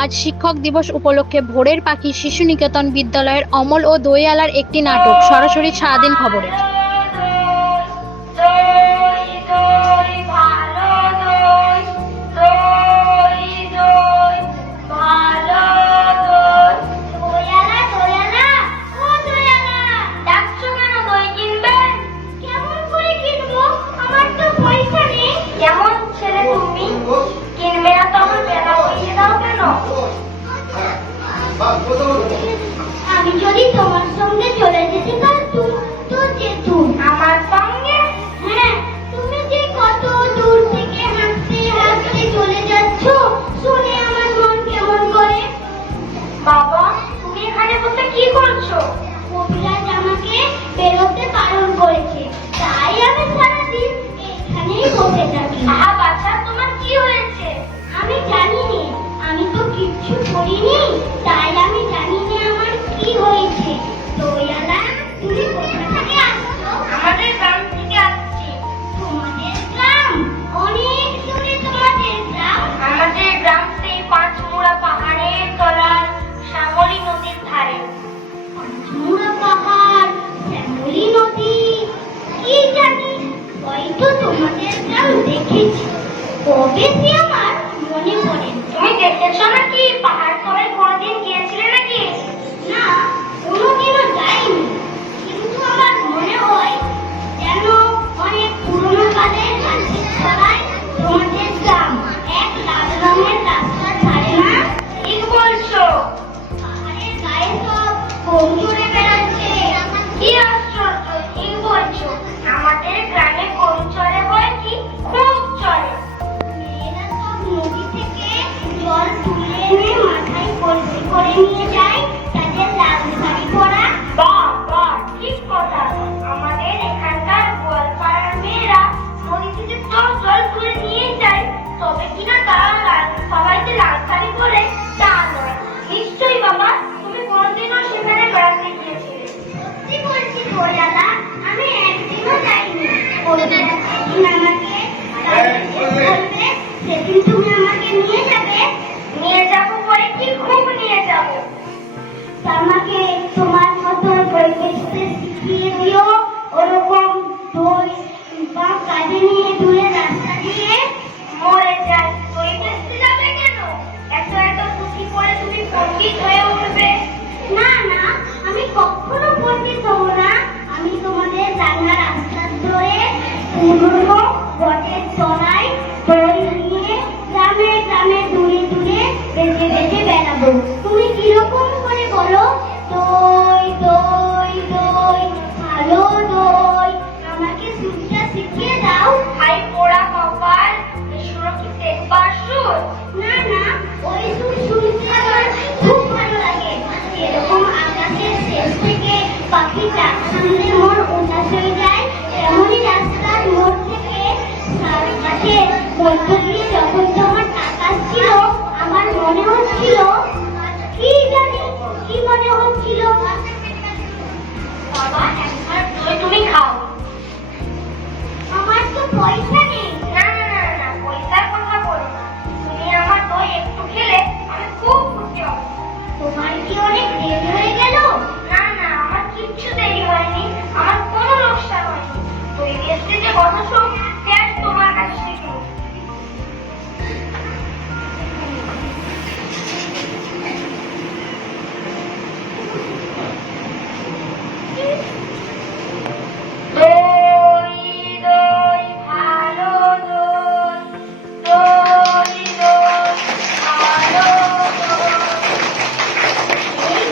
আজ শিক্ষক দিবস উপলক্ষে ভোরের পাখি শিশু নিকেতন বিদ্যালয়ের অমল ও দইয়ালার একটি নাটক। সরাসরি সারাদিন খবরে। আমি যদি তোমার সঙ্গে চলে যেতে পারতুম তো যেতুম। আমার সঙ্গে? হ্যাঁ, তুমি যে কত দূর থেকে হাঁটতে হাঁটতে চলে যাচ্ছ শুনে আমার মন কেমন করে। বাবা, তুমি এখানে বসে কি করছো? কবিরাজ আমাকে বেরোতে বারণ করেছে, তাই আমি সারাদিন এখানেই বসে থাকি। আহা বাচ্চা, তোমার কি হয়েছে? আমি জানি না, আমি তো কিচ্ছু করিনি, তাই আমি জানি না আমার কি হয়েছে। দয়ালা, তুমি কোথা থেকে আসছো? আমাদের গ্রাম থেকে আসছি। তোমাদের গ্রাম? অনেক দূরে তোমাদের গ্রাম? আমাদের গ্রাম সেই পাঁচমুড়া পাহাড়ের তলার শ্যামলী নদীর ধারে। পাঁচমুড়া পাহাড়, শ্যামলী নদী, কি জানি, হয়তো তোমাদের গ্রাম দেখেছি। কবে সে আমার মনে পড়ে। তুমি দেখেছো নাকি? পাহাড় তলায় কোনোদিন গিয়েছিলে নাকি? না, কোনোদিনও যাইনি, কিন্তু আমার মনে হয় যেন অনেক পুরোনো কালের গাছের তলায় তোমাদের গ্রাম। এক লাল রঙের রাস্তার ধারে না? ঠিক বলছো। পাহাড়ের গায়ে সব গরু চড়ে বেড়াচ্ছে। কি আশ্চর্য, ঠিক বলছো। আমাদের গ্রামে গরু চড়ে বলে কি? খুব চড়ে। মেয়েরা সব নদী থেকে জল তুলে এনে মাথায় কলসি করে নিয়ে যায়, তাদের লাল শাড়ি পরা। বাহ বাহ, ঠিক কথা। আমাদের এখানকার গোয়ালপাড়ার মেয়েরা নদী থেকে জল তুলে নিয়ে যায়, তবে কিনা তারা সবাই যে লাল শাড়ি পরে তা নয়। নিশ্চয়ই বাবা, তুমি কোনদিনও সেখানে বেড়াতে গিয়েছিলে? সত্যি বলছি দয়ালা, আমি একদিনও যাইনি। সেদিন আমাকে বলবে, সেদিন তুমি আমাকে নিয়ে যাবে। নিয়ে যাবো বলে কি? খুব নিয়ে যাবো। আমাকে তোমার মতো বই বেচতে শিখিয়ে দিও, ওরকম দই বা কাঁধে নিয়ে দূরে রাস্তা দিয়ে মরে যায়। বই বেচতে যাবে কেন? এত এত পুঁথি পড়ে তুমি পণ্ডিত হয়ে উঠবে। না না, আমি কখনো পণ্ডিত হব না। আমি তোমাদের রান্না রাস্তার ধরে পুরনো বটের তলায় দই নিয়ে গ্রামে গ্রামে দূরে দূরে বেঁচে বেঁচে বেড়াবো।